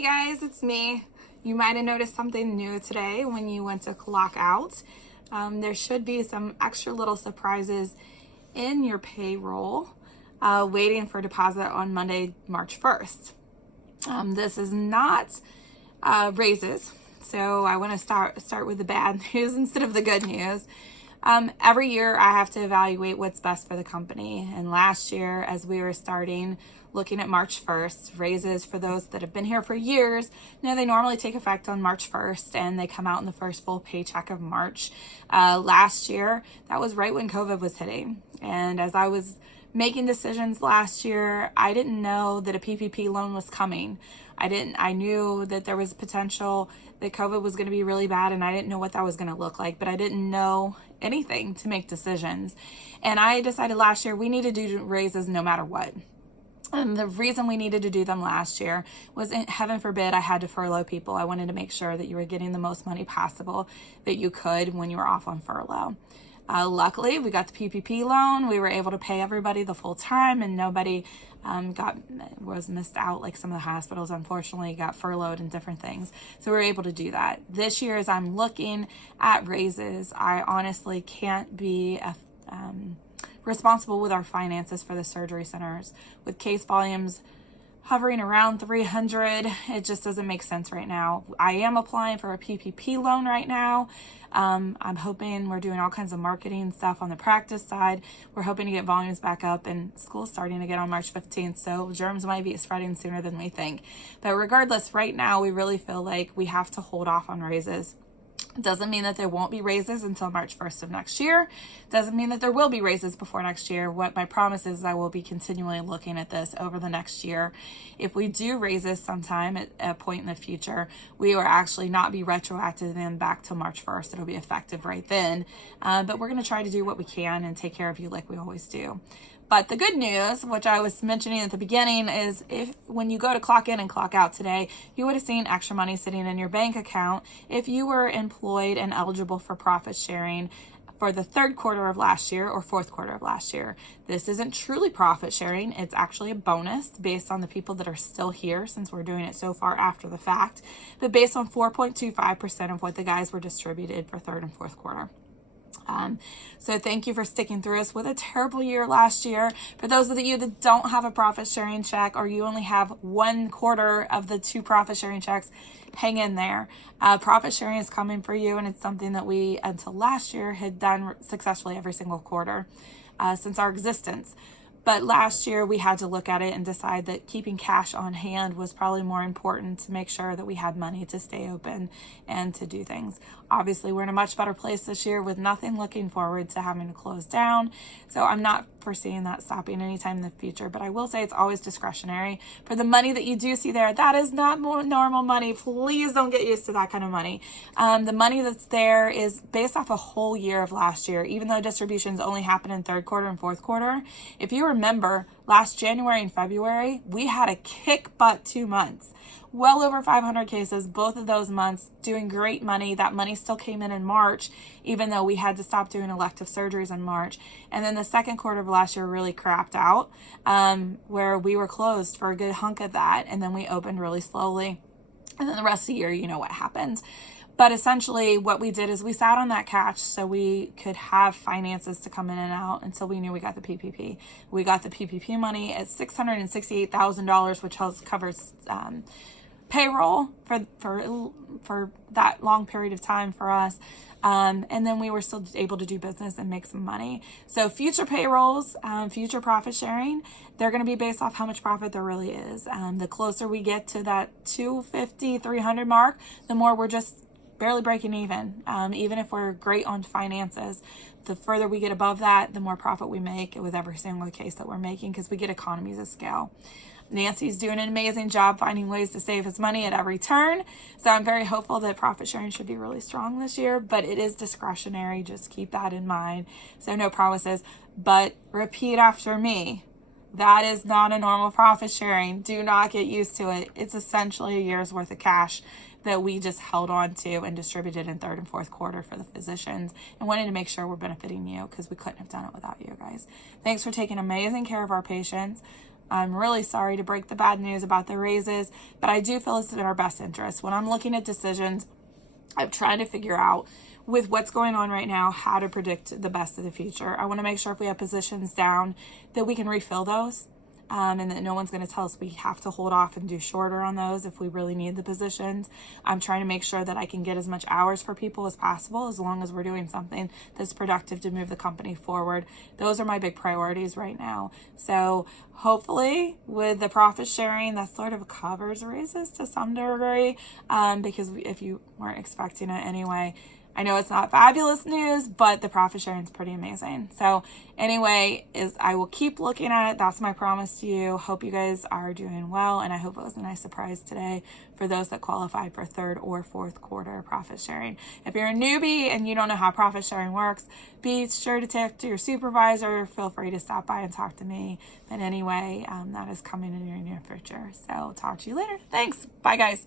Hey guys, it's me. You might have noticed something new today when you went to clock out. There should be some extra little surprises in your payroll waiting for deposit on Monday, March 1st. This is not raises, so I want to start with the bad news instead of the good news. Every year I have to evaluate what's best for the company. And last year, as we were looking at March 1st, raises for those that have been here for years, they normally take effect on March 1st and they come out in the first full paycheck of March. Last year, that was right when COVID was hitting. And as I was making decisions last year, I didn't know that a PPP loan was coming. I knew that there was potential that COVID was going to be really bad, and I didn't know what that was going to look like, but I didn't know anything to make decisions. And I decided last year we needed to do raises no matter what. And the reason we needed to do them last year was, heaven forbid, I had to furlough people. I wanted to make sure that you were getting the most money possible that you could when you were off on furlough. Luckily, we got the PPP loan. We were able to pay everybody the full time, and nobody was missed out like some of the hospitals, unfortunately, got furloughed and different things. So we were able to do that. This year, as I'm looking at raises, I honestly can't be responsible with our finances for the surgery centers. With case volumes hovering around 300, it just doesn't make sense right now. I am applying for a PPP loan right now. I'm hoping, we're doing all kinds of marketing stuff on the practice side. We're hoping to get volumes back up, and school's starting again on March 15th, so germs might be spreading sooner than we think. But regardless, right now we really feel like we have to hold off on raises. Doesn't mean that there won't be raises until March 1st of next year. Doesn't mean that there will be raises before next year. What my promise is, I will be continually looking at this over the next year. If we do raises sometime at a point in the future, we will actually not be retroactive then back to March 1st. It'll be effective right then. But we're going to try to do what we can and take care of you like we always do. But the good news, which I was mentioning at the beginning, is when you go to clock in and clock out today, you would have seen extra money sitting in your bank account if you were employed and eligible for profit sharing for the third quarter of last year or fourth quarter of last year. This isn't truly profit sharing. It's actually a bonus based on the people that are still here, since we're doing it so far after the fact, but based on 4.25% of what the guys were distributed for third and fourth quarter. So thank you for sticking through us with a terrible year last year. For those of you that don't have a profit sharing check, or you only have 1/4 of the 2 profit sharing checks, hang in there. Profit sharing is coming for you, and it's something that we, until last year, had done successfully every single quarter since our existence. But last year we had to look at it and decide that keeping cash on hand was probably more important to make sure that we had money to stay open and to do things. Obviously, we're in a much better place this year with nothing looking forward to having to close down. So I'm not foreseeing that stopping anytime in the future, but I will say it's always discretionary. For the money that you do see there, that is not more normal money. Please don't get used to that kind of money. The money that's there is based off a whole year of last year, even though distributions only happen in third quarter and fourth quarter. If you remember, last January and February, we had a kick butt 2 months. Well over 500 cases, both of those months, doing great money. That money still came in March, even though we had to stop doing elective surgeries in March. And then the second quarter of last year really crapped out, where we were closed for a good hunk of that. And then we opened really slowly. And then the rest of the year, you know what happened. But essentially what we did is we sat on that cash so we could have finances to come in and out until we knew we got the PPP. We got the PPP money at $668,000, which covers payroll for that long period of time for us. And then we were still able to do business and make some money. So future payrolls, future profit sharing, they're going to be based off how much profit there really is. The closer we get to that 250, 300 mark, the more we're just barely breaking even. Even if we're great on finances, the further we get above that, the more profit we make with every single case that we're making, because we get economies of scale. Nancy's doing an amazing job finding ways to save us money at every turn. So I'm very hopeful that profit sharing should be really strong this year, but it is discretionary. Just keep that in mind. So no promises, but repeat after me. That is not a normal profit sharing. Do not get used to it. It's essentially a year's worth of cash that we just held on to and distributed in third and fourth quarter for the physicians, and wanted to make sure we're benefiting you, because we couldn't have done it without you guys. Thanks for taking amazing care of our patients. I'm really sorry to break the bad news about the raises, but I do feel it's in our best interest. When I'm looking at decisions, I'm trying to figure out, with what's going on right now, how to predict the best of the future. I want to make sure if we have positions down that we can refill those, and that no one's going to tell us we have to hold off and do shorter on those if we really need the positions. I'm trying to make sure that I can get as much hours for people as possible, as long as we're doing something that's productive to move the company forward. Those are my big priorities right now. So hopefully with the profit sharing, that sort of covers raises to some degree, because if you weren't expecting it anyway, I know it's not fabulous news, but the profit sharing is pretty amazing. So anyway, I will keep looking at it. That's my promise to you. Hope you guys are doing well, and I hope it was a nice surprise today for those that qualified for third or fourth quarter profit sharing. If you're a newbie and you don't know how profit sharing works, be sure to talk to your supervisor. Feel free to stop by and talk to me. But anyway, that is coming in your near future. So talk to you later. Thanks. Bye, guys.